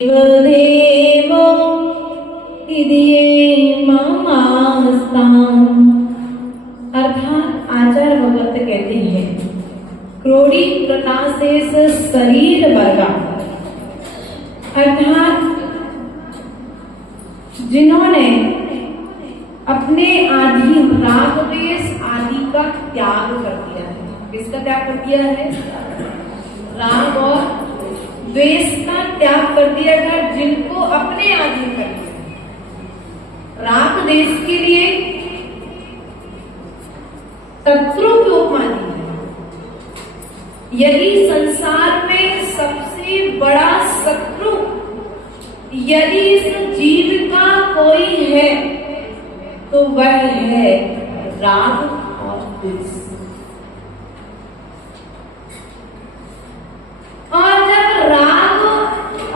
देवो हृदये ममास्ताम्। अर्थात आचार्य भगवत कहते हैं क्रोड़ी प्रकाशेश शरीर वर्गा, अर्थात जिन्होंने अपने आदि राग द्वेष आदि का त्याग कर दिया है। किसका त्याग कर दिया है? राग और द्वेष का त्याग कर दिया था, जिनको अपने आदि कर दिया। राग द्वेष के लिए शत्रु की उपमा दी है। यदि संसार में सबसे बड़ा शत्रु यदि इस जीव का कोई है तो वह है राग और द्वेष। और जब राग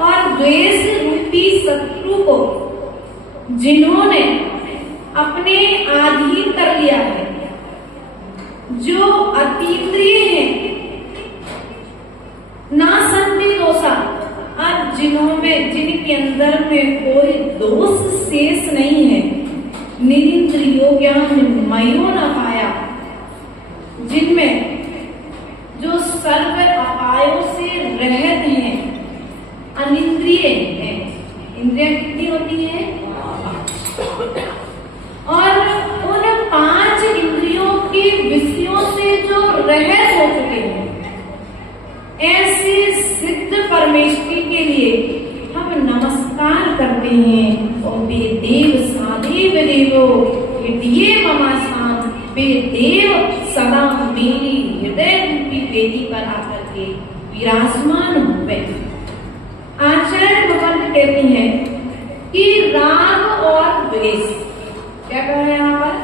और द्वेष रूपी शत्रु को जिन्होंने अपने अधीन कर लिया है, जो अतीन्द्रिय है, ना संति दोषा, और जिनके अंदर में कोई दोष शेष नहीं है, निरिंद्रियो ज्ञान मयो न पाया, जिनमें जो सर्व अपायों से रहित हैं, अनिंद्रिय हैं। इंद्रियां कितनी होती हैं? और उन 5 इंद्रियों के विषयों से जो रहित हो चुके हैं, ऐसे सिद्ध परमेश्वरी के लिए हम नमस्कार करते हैं। और वे देव सादेव देवो हृदये ममास्ताम्, वे देव सदा मेरी हृदय रूपी वेदी पर आकर के विराजमान हुए। आचार्य भगवत कहते हैं कि राग और द्वेष, क्या कह रहे हैं यहाँ पर?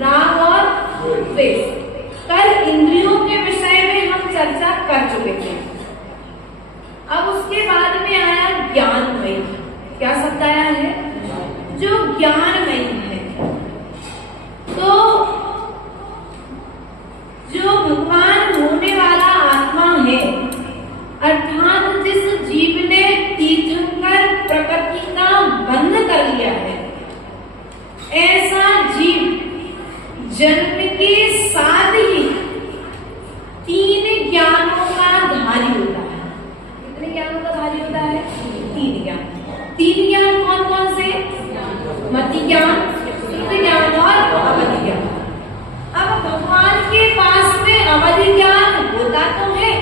राग और द्वेष। कल इंद्रियों के विषय में हम चर्चा कर चुके थे। अब उसके बाद में आया ज्ञानमयी। क्या शब्द आया है? जो ज्ञानमयी है। तो जो भगवान होने वाला आत्मा है, अर्थात जिस जीव ने तीर्थंकर प्रकृति का बंध कर लिया है, ऐसा जीव जन्म के साथ ही 3 ज्ञानों का धारी होता है। कितने ज्ञानों का धारी होता है? 3 ज्ञान। 3 ज्ञान कौन कौन से? मति ज्ञान, सिद्ध ज्ञान और अवधि ज्ञान। अब भगवान के पास में अवधि ज्ञान होता तो है,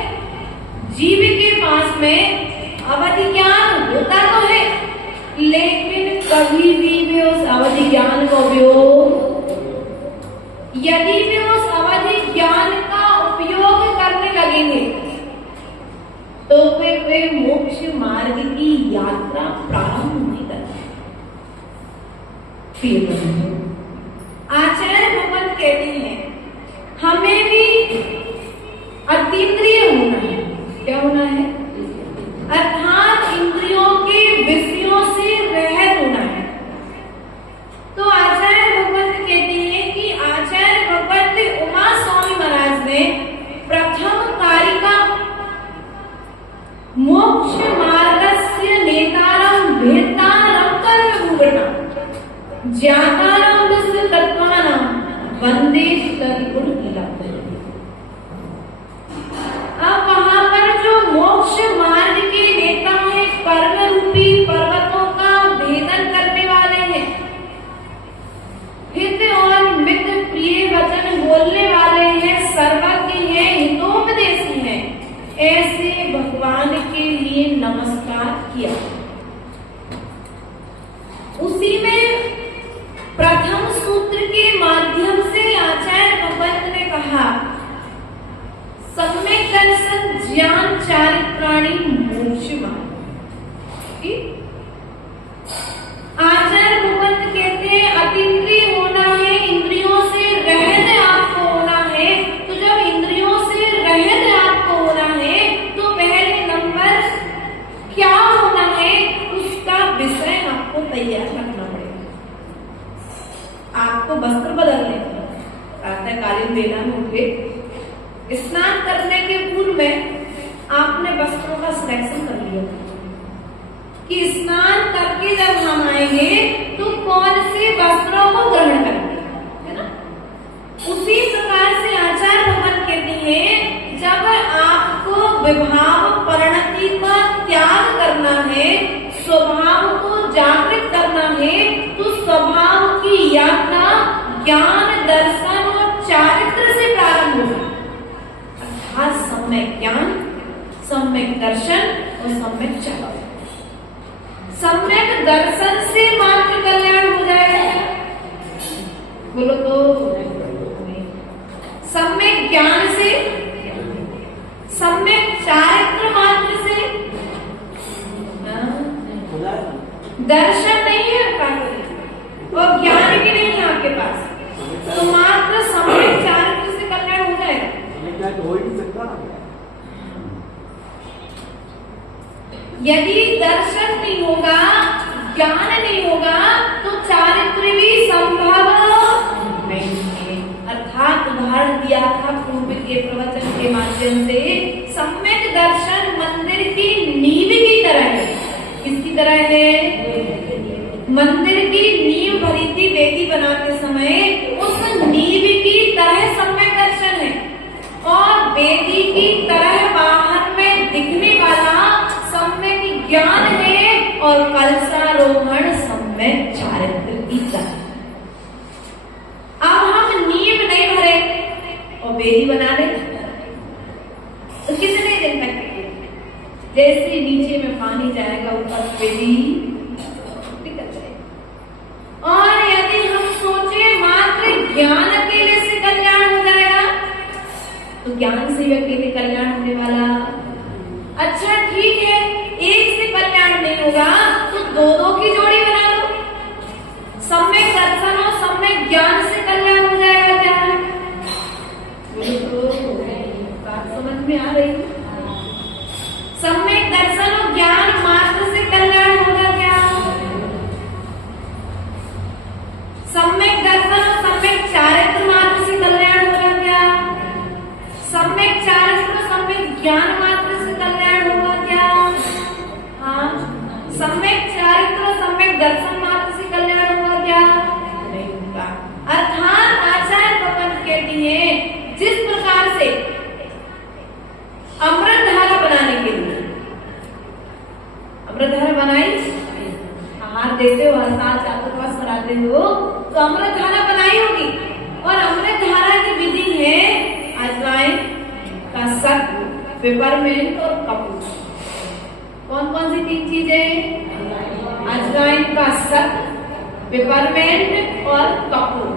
जीव के पास में अवधि ज्ञान होता तो है, लेकिन कभी भी वे उस अवधि ज्ञान का उपयोग, यदि वे उस अवधि ज्ञान का उपयोग करने लगेंगे तो फिर वे मोक्ष मार्ग की यात्रा प्रारंभ नहीं करते। आचार्य भगवत कहते हैं हमें भी अतीन्द्रिय होना है। क्या होना है? अर्थात इंद्रियों के विषयों से रहित होना है। तो आचार्य भगवत कहते हैं कि आचार्य भगवत उमा स्वामी महाराज ने प्रथम कारिका मोक्ष मार्गस्य नेतारं भेदारं कर्मभूषणा ज्ञातारं विश्व तत्त्वानां वंदे सद्गुण लीला। अब वहां पर जो मोक्ष मार्ग के नेता है, कर्म रूपी पर्वतों का भेदन करने वाले हैं, हित और मित्र प्रिय वचन बोलने वाले हैं, सर्वज्ञ हैं, हितोपदेशी हैं, ऐसे भगवान के लिए नमस्कार किया। उसी में प्रथम सूत्र के माध्यम से आचार्य भगवत ने कहा सम्यक दर्शन ज्ञान चारित्राणि मोक्ष मार्ग। आचार्य भगवत कहते हैं अतीन्द्रिय होना है, इंद्रियों से रहित आपको होना है। तो जब इंद्रियों से रहित आपको होना है तो पहले नंबर क्या होना है, उसका विषय आपको तैयार रखना पड़ेगा। आपको वस्त्र बदलने, प्रातःकालीन बेला में उठे, स्नान करने के पूर्व में आपने वस्त्रों का सिलेक्शन कर लिया, कि स्नान करके जब हम आएंगे तो कौन से वस्त्रों को ग्रहण करेंगे, है ना। उसी प्रकार से आचार्य भगवान कहते हैं जब आपको विभाव परिणति का त्याग करना है, स्वभाव को जागृत करना है, तो स्वभाव की यात्रा ज्ञान दर्शन और चारित्र से प्रारंभ होगी। अर्थात सम्यक ज्ञान, सम्यक दर्शन और सम्यक चारित्र। सम्यक दर्शन से मात्र कल्याण हो जाएगा, बोलो तो। सम्यक ज्ञान से, सम्यक चारित्र मात्र से, दर्शन नहीं है और ज्ञान भी नहीं है आपके पास, तो मात्र सम्यक चारित्र से कल्याण हो जाएगा। हो ही नहीं सकता। यदि दर्शन नहीं होगा, ज्ञान नहीं होगा, तो चारित्र भी संभव नहीं है। अर्थात उदाहरण दिया था पूर्व के प्रवचन के माध्यम से, सम्यक दर्शन मंदिर की नींव की तरह है। किसकी तरह है? मंदिर की नींव भरी थी वेदी बनाते समय, उस नींव की तरह सम्यक दर्शन है। और वेदी की तरह बाहर में दिखने वाला सम्यक ज्ञान है और कलशारोहण सम्यक चारित्र की तरह। अब हम नींव नहीं भरे और वेदी बना ले तो कितने दिन तक टिकेगी? जैसे नीचे में पानी जाएगा ऊपर वेदी टिकट जाएगी। और यदि हम सोचे मात्र ज्ञान अकेले से कल्याण हो जाएगा, तो ज्ञान से अकेले कल्याण होने वाला। अच्छा ठीक है, एक से कल्याण नहीं होगा तो दो की जोड़ी बना लो। सम्यक दर्शन और सम्यक ज्ञान से कल्याण हो जाएगा क्या? बात समझ में आ रही है? सम्यक दर्शन और ज्ञान मात्र से कल्याण होगा क्या? सम्यक दर्शन और सम्यक चारित्र मात्र से कल्याण होगा क्या? सम्यक चारित्र और सम्यक ज्ञान मात्र से कल्याण होगा क्या? हाँ, सम्यक चारित्र और सम्यक दर्शन मात्र से कल्याण होगा क्या? नहीं होगा। अर्थात आचार्य भगवान कहते हैं जिस प्रकार से अमृत धारा बनाने के लिए, अमृत धारा बनाई, आहार देते हो, हर साल चातुर्मास कराते हो, तो अमृत धारा बनाई होगी। और अमृत धारा की विधि है अजवाइन का शक, पेपरमिंट और कपूर। कौन कौन सी तीन चीजें? अजवाइन का शक, पेपरमिंट और कपूर।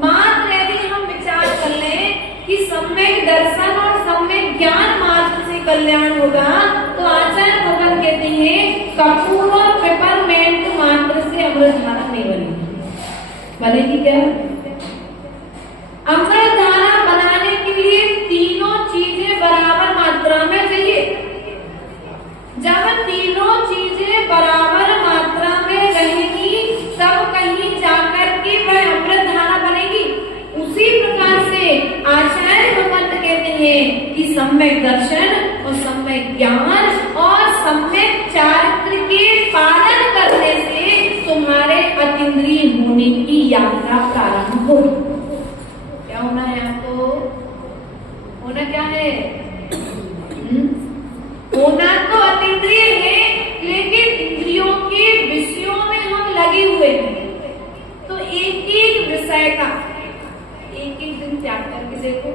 मात्र यदि हम विचार कर लें कि सम्यक दर्शन और सम्यक ज्ञान मात्र से कल्याण होगा, तो आचार्य भगवान कहते हैं कपूर और पेपरमिंट मात्र से अमृत धारा नहीं बनेगी। बनेगी क्या? अमृत धारा बनाने के लिए तीनों चीजें बराबर मात्रा में चाहिए। जब तीनों चीजें बराबर मात्रा में रहेंगी तब कहीं जाकर के वह अमृत धारा बनेगी। उसी प्रकार से आचार्य भगवान कहते हैं कि सम्यक दर्शन और सम्यक ज्ञान और सम्यक चारित्र के पालन करने से तुम्हारे अतीन्द्रिय होने की यात्रा प्रारंभ होगी। क्या होना है आपको? होना क्या है? होना तो अतीन्द्रिय है, लेकिन इंद्रियों के विषयों में हम लगे हुए हैं। तो एक एक विषय का एक एक दिन त्याग करके देखो,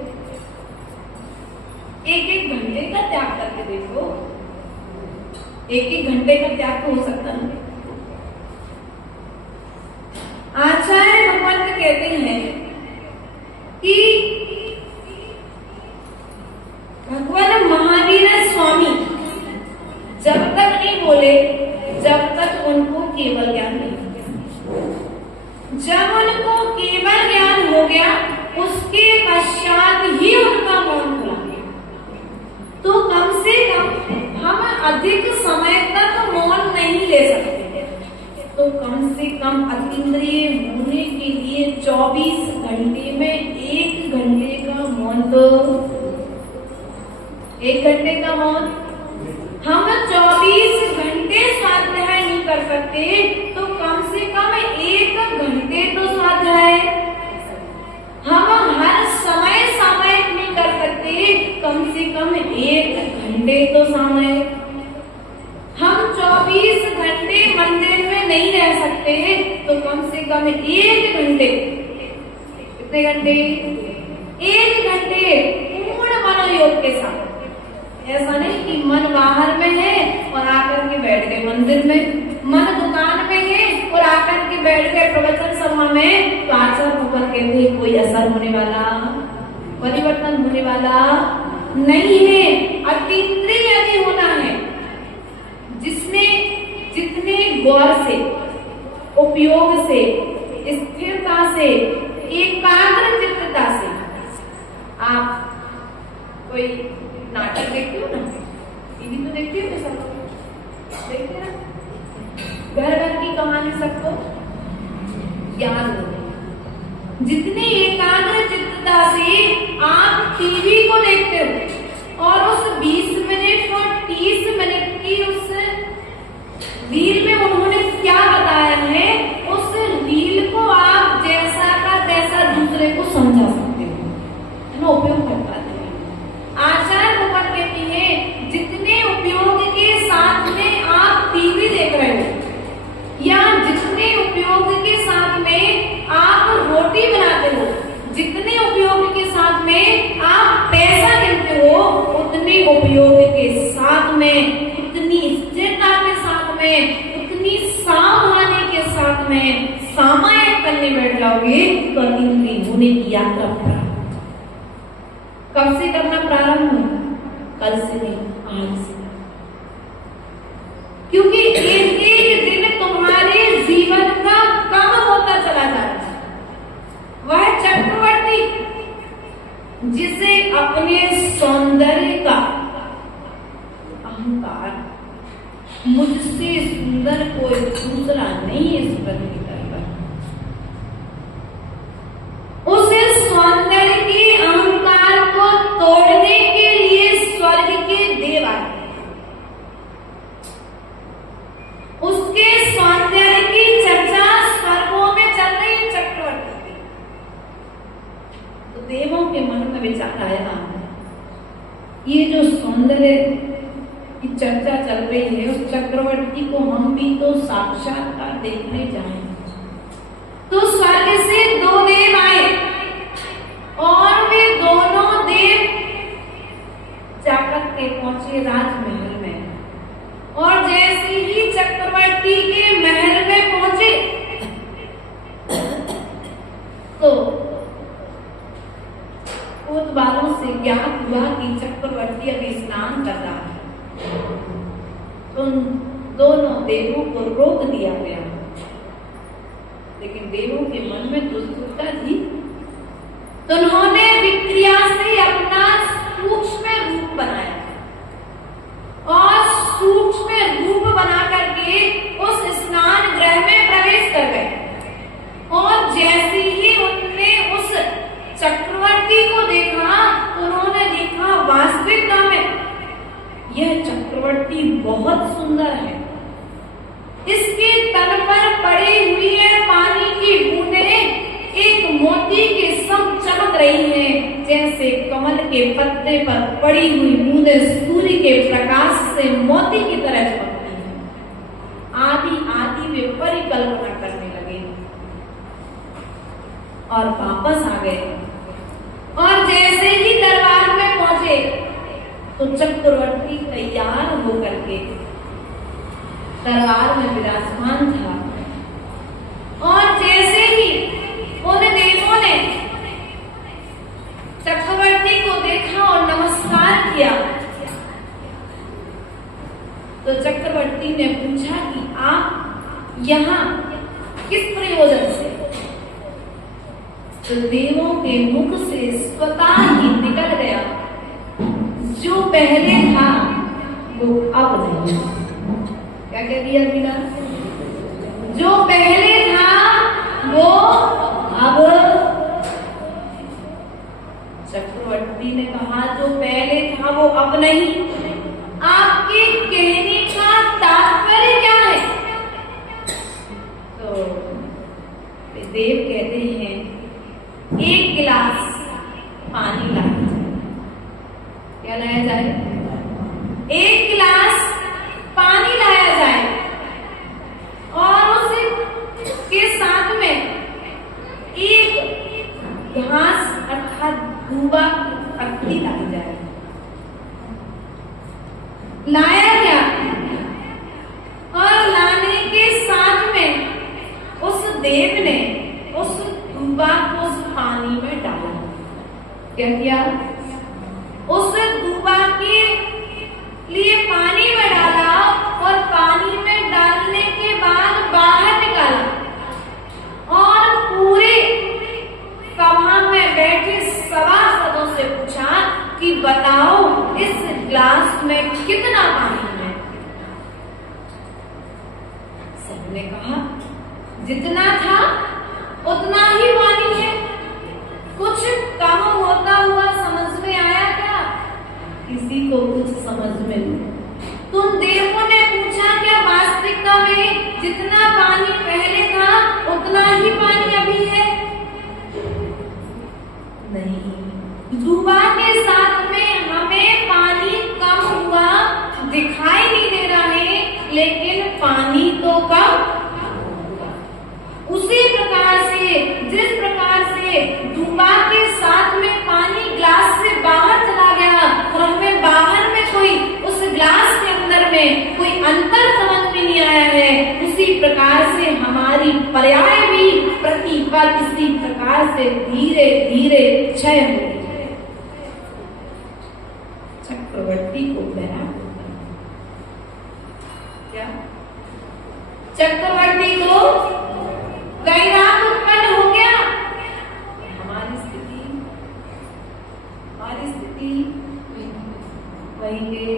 एक एक घंटे का त्याग करके देखो। एक एक घंटे का त्याग तो हो सकता है। आचार्य भगवान कहते हैं कि भगवान महावीर स्वामी जब तक नहीं बोले जब तक उनको केवल ज्ञान नहीं। जब उनको केवल ज्ञान हो गया उसके पश्चात ही उनका मौन खुला। तो कम से कम हम अधिक समय तक मौन नहीं ले सकते, तो कम से कम अतीन्द्रिय होने के लिए 24 घंटे में 1 घंटे का मौन, तो 1 घंटे का मौन हम 24 घंटे स्वाध्याय तो सामयिक। हम 24 घंटे मंदिर में नहीं रह सकते, तो कम से कम 1 घंटे, कितने घंटे? 1 घंटे पूर्ण मनोयोग के साथ। ऐसा नहीं कि मन बाहर में है और आकर के बैठ गए मंदिर में, मन दुकान में है और आकर के बैठ गए प्रवचन सभा में, तो आचार्य भगवान कहते हैं कोई असर होने वाला, परिवर्तन होने वाला नहीं है। अतीन्द्रिय यदि होना है, जिसने जितने गौर से, उपयोग से, स्थिरता से, एकाग्र चित्तता से, आप कोई नाटक देखते हो ना, टीवी तो देखते हो, सब देखते ना, घर घर की कहानी सबको याद हो। जितनी एकाग्र चित्तता से आप टीवी को देखते हो और उस 20 मिनट और 30 मिनट की उस रील में उन्होंने क्या बताया है, उस रील को आप जैसा का तैसा दूसरे को समझा सकते हो, है ना, उपयोग कर पाते हैं। आचार्य भगवान कहती है जितने उपयोग के साथ में आप टीवी देख रहे हो, या जितने उपयोग के साथ में आप रोटी बनाते हो, जितने उपयोग के साथ में आप पैसा गिनते हो, उतने उपयोग के साथ में, उतनी स्थिरता के साथ में, उतनी सावधानी के साथ में सामायिक करने बैठ जाओगे तो अतीन्द्रिय होने की यात्रा प्रारंभ। कब से करना प्रारंभ हो? कल से नहीं, आज से। क्योंकि एक एक दिन तुम्हारे जीवन का कम होता चला जा रहा है। वह चक्रवर्ती जिसे अपने सौंदर्य का अहंकार, मुझसे सुंदर कोई दूसरा नहीं इस पृथ्वी पर, उसे सौंदर्य के अहंकार को तोड़ने के लिए स्वर्ग के देव आए। उसके सौंदर्य की चर्चा स्वर्गों में चल रही है चक्रवर्ती की। तो देवों के मन में विचार आया, ये जो सौंदर्य की चर्चा चल रही है, उस चक्रवर्ती को हम भी तो साक्षात्कार देखने जाएं। तो स्वर्ग से 2 देव आए और वे दोनों देव जाकर के पहुंचे राजमहल में, और जैसे ही चक्रवर्ती के महल में पहुंचे तो कोतवालों से ज्ञात हुआ कि चक्रवर्ती अभी स्नान कर रहा है। तो उन दोनों देवों को रोक दिया गया, लेकिन देवों के मन में तो उत्सुकता थी, तो उन्होंने विक्रिया से अपना सूक्ष्म रूप बनाया और सूक्ष्म रूप बना करके उस स्नान गृह में प्रवेश कर गए। और जैसे ही उन्होंने उस चक्रवर्ती को देखा, उन्होंने देखा वास्तविकता में यह चक्रवर्ती बहुत सुंदर है। इसके तल पर पड़ी हुई है पानी की बूंदें एक मोती के सम चमक रही हैं, जैसे कमल के पत्ते पर पड़ी हुई बूंदें सूर्य के प्रकाश से मोती की तरह चमकती हैं। आदि आदि वे परिकल्पना करने लगे और वापस आ गए। और जैसे ही दरबार में पहुंचे तो चक्रवर्ती तैयार होकर के दरबार में विराजमान था। और जैसे ही उन देवों ने चक्रवर्ती को देखा और नमस्कार किया, तो चक्रवर्ती ने पूछा कि आप यहाँ किस प्रयोजन से? तो देवों के मुख से स्वतः ही निकल गया, जो पहले था वो अब नहीं। क्या कह दिया बिना? जो पहले था वो अब। चक्रवर्ती ने कहा जो पहले था वो अब नहीं। आपके कहने का तात्पर्य क्या है? तो देव कहते हैं 1 गिलास पानी लाया जाए। क्या लाया जाए? 1 देव ने उस दूबा को उस पानी में डाला। क्या किया? उस दूबा के लिए पानी में डाला और पानी में डालने के बाद बाहर निकाला और पूरे सभा में बैठे सभासदों से पूछा कि बताओ इस ग्लास में कितना पानी है? सबने कहा जितना था उतना ही पानी है। कुछ कम होता हुआ समझ में आया क्या? किसी को कुछ समझ में नहीं। तुम देवों ने पूछा क्या वास्तविकता में जितना पानी पहले था उतना ही पानी अभी है? नहीं। दूबा के साथ में हमें पानी कम हुआ दिखाई नहीं दे रहा है, लेकिन पानी तो कम। उसी प्रकार से जिस प्रकार से दूबा के साथ में पानी ग्लास से बाहर चला गया और हमें बाहर में कोई उस ग्लास के अंदर में कोई अंतर समझ में नहीं आया है, उसी प्रकार से हमारी पर्याय भी प्रतिपल इसी प्रकार से धीरे धीरे क्षय हो रही है। चक्रवर्ती को बहरा क्या? चक्रवर्ती को वैराग उत्पन्न हो गया। हमारी स्थिति वही है।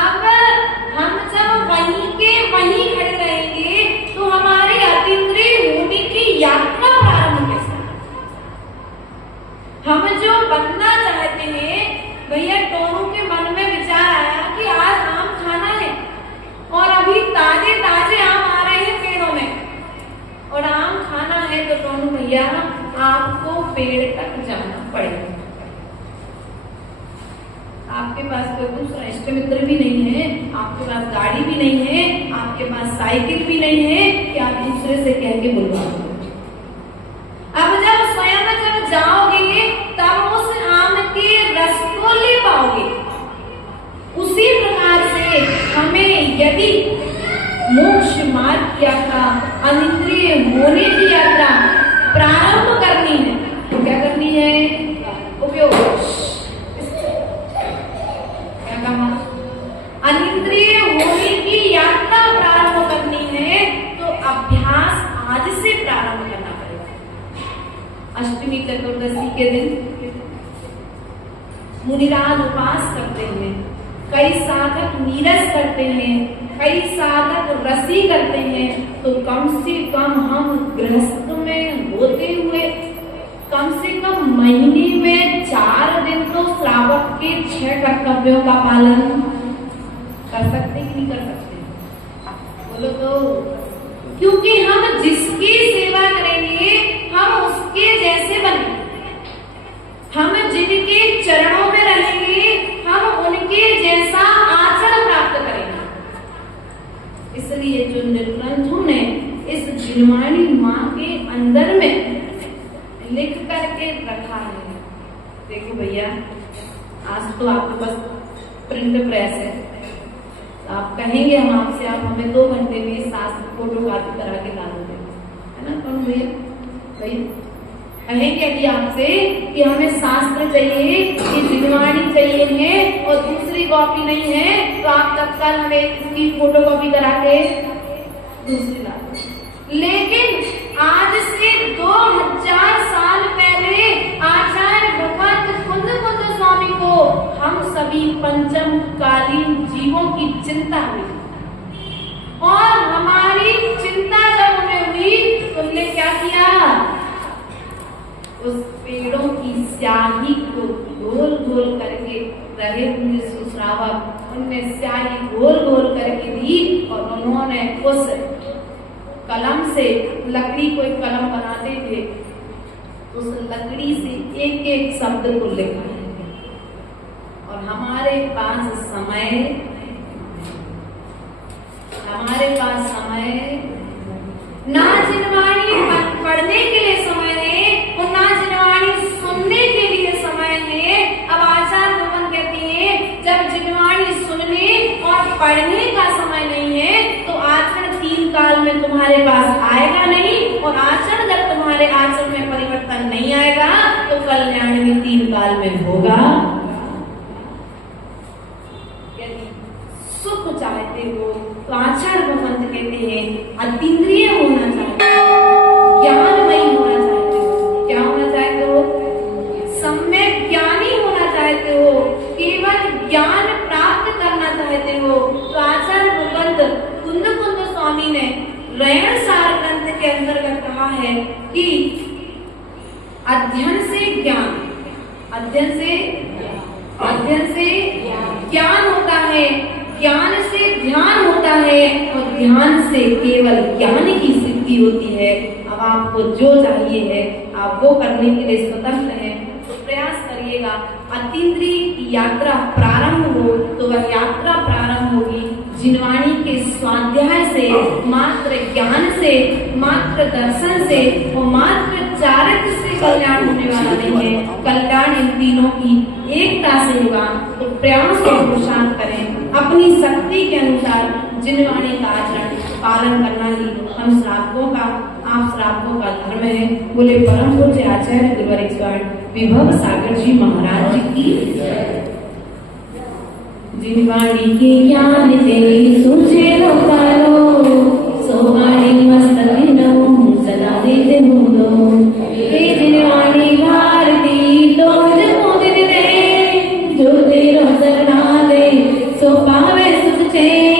अब हम जब वहीं के वहीं खड़े रहेंगे तो हमारी अतीन्द्रिय होने की यात्रा प्रारंभ कैसे? हम जो बनना चाहते हैं, भैया दोनों के मन में विचार आया कि आज आम खाना है और अभी ताजे ताजे आम आ रहे हैं पेड़ों में और आम खाना है, तो दोनों भैया आपको पेड़ तक जाना पड़ेगा। आपके पास कोई दूसरा इष्ट मित्र भी नहीं है, आपके पास गाड़ी भी नहीं है, आपके पास साइकिल भी नहीं है कि आप दूसरे से कह के बुलवा दो। अब जब स्वयं जब जाओगे तब उस आम के रस को ले पाओगे। उसी प्रकार से हमें यदि मोक्ष मार्ग की यात्रा, अनिंद्रिय होने की यात्रा प्रारंभ करनी है तो क्या करनी है? उपयोग। क्या कहा? अनिंद्रिय होने की यात्रा प्रारंभ करनी है तो अभ्यास आज से प्रारंभ करना पड़ेगा। अष्टमी चतुर्दशी के दिन मुनिराज उपास करते हैं, कई साधक नीरस करते हैं, कई साधक रसी करते हैं, तो कम से कम हम गृहस्थ में होते हुए कम से कम महीने में 4 दिन तो श्रावक के 6 कर्तव्यों का पालन कर सकते कि नहीं कर सकते? बोलो तो। क्योंकि हम जिसकी सेवा करेंगे हम उसके जैसे बनेंगे, हम जिनके चरणों में रहेंगे हम उनके जैसा आचरण प्राप्त करेंगे। इसलिए जो निर्ग्रंथों ने इस जिनवाणी माँ के अंदर में लिख करके रखा है। देखो भैया, आज तो आपके पास प्रिंट प्रेस है, आप कहेंगे हम आपसे, आप हमें 2 घंटे में शास्त्र फोटो कॉपी करा के ला दोगे, है ना? कौन भैया? भैया कहेंगे कि आपसे कि हमें शास्त्र चाहिए, कि जिनवाणी चाहिए है और दूसरी कॉपी नहीं है, तो आप तत्काल हमें इसकी फोटो कॉपी करा के दूसरी ला दो। लेकिन आज से 2000 साल पहले आचार्य भगवत कुंद स्वामी को हम सभी पंचम कालीन जीवों की चिंता हुई और हमारी चिंता जब उन्हें हुई तो उन्होंने क्या किया? उस पेड़ों की स्याही को गोल गोल करके रहे हुए सुश्रावक उनमें स्याही गोल गोल करके दी और उन्होंने उस कलम से, लकड़ी कोई कलम बनाते थे, उस लकड़ी से एक एक शब्द को लिखा है। और हमारे पास समय ना जिनवाणी पढ़ने के लिए समय है और ना जिनवाणी सुनने के लिए समय है। अब आचार्य भगवान कहती है जब जिनवाणी सुनने और पढ़ने का समय नहीं है तो आचरण काल में तुम्हारे पास आएगा नहीं, और आचरण जब तुम्हारे आचरण में परिवर्तन नहीं आएगा तो कल्याण भी 3 काल में होगा। यदि सुख चाहते हो तो आचार्य भगवंत कहते हैं अतीन्द्रिय होना चाहिए, ज्ञानमयी होना चाहते हो। क्या होना चाहते हो? सम्यक ज्ञानी होना चाहते हो, केवल ज्ञान प्राप्त करना चाहते हो तो आचार्य भगवंत कुंद कुंद स्वामी ने रयण सार ग्रंथ के अंतर्गत कहा है कि अध्ययन से ज्ञान, अध्ययन से ज्ञान होता है, ज्ञान से ध्यान होता है, और ध्यान से केवल ज्ञान की सिद्धि होती है। अब आपको जो चाहिए है आप वो करने के लिए स्वतंत्र हैं, तो प्रयास करिएगा। अतीन्द्रिय की यात्रा प्रारंभ हो तो वह यात्रा प्रारंभ होगी जिनवाणी के स्वाध्याय से, मात्र ज्ञान से, मात्र दर्शन से और मात्र चारित्र से कल्याण होने वाला नहीं है। कल्याण इन तीनों की एकता से होगा। तो प्रयास और पुरुषार्थ करें, अपनी शक्ति के अनुसार जिनवाणी का आचरण पालन करना ही हम श्रावकों का, आप श्रावकों का धर्म है। बोले परम पूज्य आचार्य गुरुवर स्वर्ण विभव सागर जी महाराज की। जिनवाणी के ज्ञान दे तुझे उतारो, सोवाणी मस्तक नो सदा देते मुदो। हे जिनवाणी भारती लोग मोदित दे, जो तेरो शरणा दे सो पावे सुख चैन।